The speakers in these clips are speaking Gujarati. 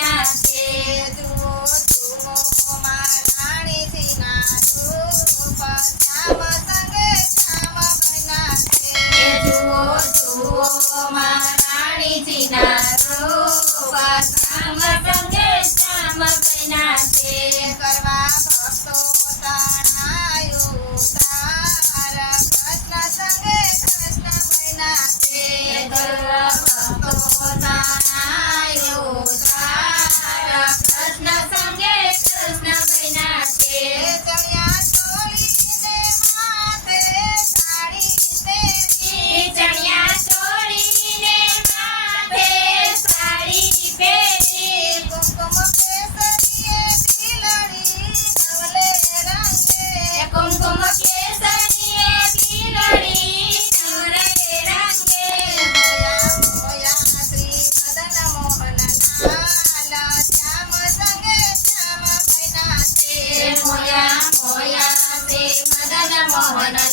બન્યા છે. જુઓ જુઓ મહારાણીજીના રૂપ શ્યામ સંગે શ્યામ બન્યા છે. જુઓ જુઓ મહારાણીજીના રૂપ શ્યામ સંગે શ્યામ બન્યા છે. કરવા ભક્તો તણાયો તાર કૃષ્ણ સંગે કૃષ્ણ બન્યા છે. ભક્તો તણાયો તાર કૃષ્ણ સંગે કૃષ્ણ બન્યા છે. ચણિયા ચોળીને માથે સાડી પહેરી, ચણિયા ચોળીને માથે સાડી પહેરી, કુમકુમ કેસરીએ તિલડી નવલે રંગે, કુમકુમ કેસરીએ તિલડી નવલે રંગે. મોયા મોયા શ્રી મદન મોહનલાલ શ્યામ સંગે શ્યામ બન્યા છે. મોયા મોયા શ્રી મદન મોહનલાલ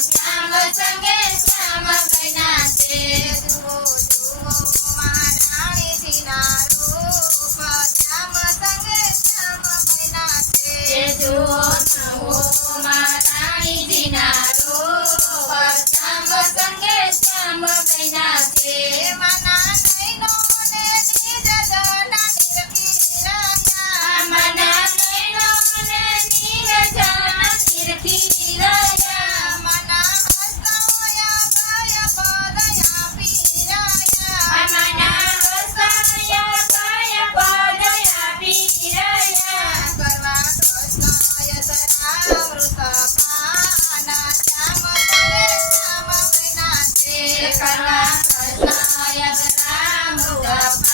શ્યામ સંગે શ્યામ બન્યા છે. જુઓ જુઓ મહારાણીજીના રૂપ શ્યામ સંગે શ્યામ બન્યા છે. જુઓ જુઓ મહારાણીજીના રૂપ શ્યામ સંગે શ્યામ બન્યા છે. માના નૈનોને નિજ જના નિરખી મના નૈનોને નીરજન નિરખી રહ્યા, માના હસ્તોયા ગય પદયા પીરાયા, મના હસયા ગયા પદયા પીરયા. કરવા કૃષ્ણય સરાવૃત પાના શ્યામ સંગે શ્યામ બન્યા છે. કરવા કૃષ્ણય ગરામૃતપાન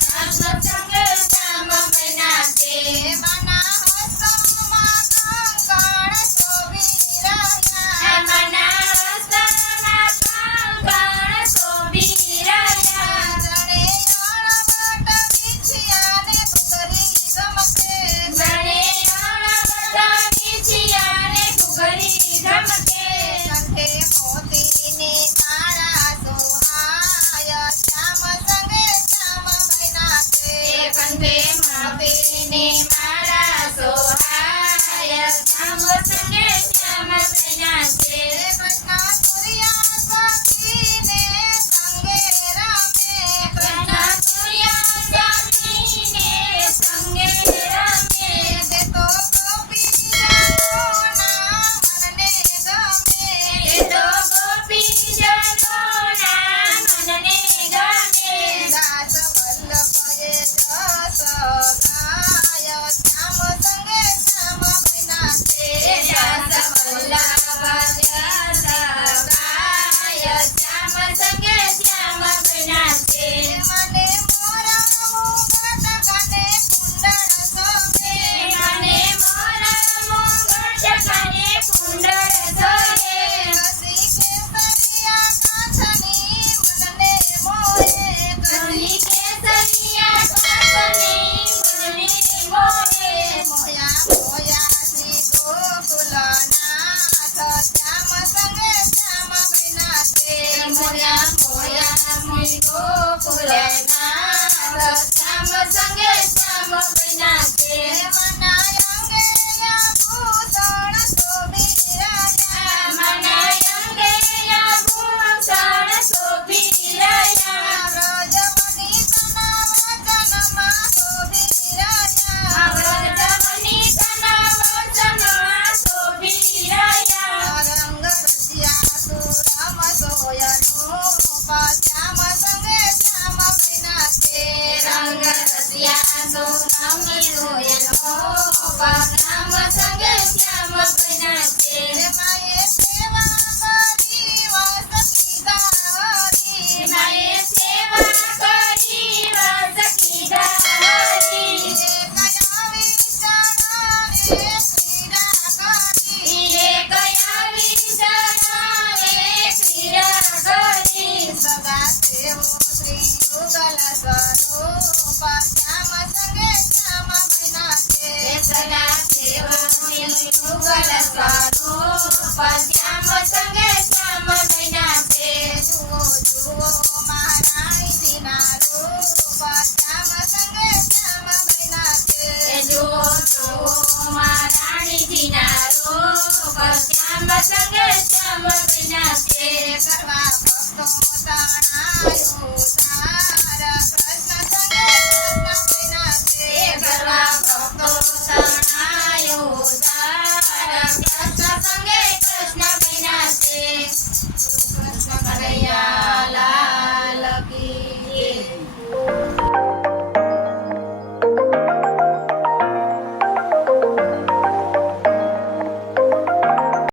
કૃષ્ણ સંગે શ્યામ બન્યા છે. માના હસ્તોમાં કંકણ શોભિરાયા, મના હસ્તમાં કંકણ શોભિરાયા, જણે અણવટ વિછિયાને ઘૂઘરી ગમકે, જણે અણવટ વિછિયાને ઘૂઘરી ગમકે. કંઠે મોતીની માળા સોહાય શ્યામ સંગે શ્યામ બન્યા છે. કંઠે મોતીની માળા સોહાય શ્યામ સંગે શ્યામ બન્યા છે. કૃષ્ણ સૂર્યા સખીને સંગે રમે, કૃષ્ણ સૂર્યા સ્વામીને સંગે રમે, તે તો ગોપીજનોના મનને ગમે, એ તો ગોપીજનોના મનને ગમે. દાસ વલ્લભએ જસ ગાય શ્યામ સંગે શ્યામ બન્યા છે. દાસ વલ્લભ જસ ગાય શ્યામ સંગે શ્યામ બન્યા છે. મને મોરા મુગટ કાને કુંડળ શોભે, મને મોરા મુગટ કાને કુંડળ શોભે, કસી કેસરિયા કાંચની મનને મોહે, કસી કેસરિયા કાંચની મનને મોહે. મોયા મોયા શ્રી ગોકુલનાથ શ્યામ સંગે શ્યામ બન્યા છે. મોયા મોયા શ્રી ગોકુલનાથ શ્યામ સંગે શ્યામ બન્યા છે. મના અંગે આભૂષણ શોભિરાયા, મના અંગે આભૂષણ શોભિરાયા, વ્રજવનિતના વચનમાં શોભિરાયા, વ્રજવનિતના વચનમાં શોભિરાયા. રંગ રસિયા સુરમ સોયનું શ્યામ સંગે શ્યામ બન્યા છે. રંગ રસિયા સોનમી સોયનો શ્યામ સંગે શ્યામ બન્યા છે. માએ સેવા કરી વસ કીધા હરી, માએ સેવા કરી વસ કીધા હરી, કયા વિચારણે ક્રીડા કરી, એ કયા વિચારણે ક્રીડા કરી. સદા સેવો શ્રી યુગલ સ્વરૂપ શ્યામ સંગે શ્યામ બન્યા છે. સદા સેવો યુગલ સ્વરૂપ શ્યામ સંગે શ્યામ બન્યા છે. જુઓ જુઓ મહારાણીજીના રૂપ શ્યામ સંગે શ્યામ બન્યા છે કરવા ભક્તો તાણ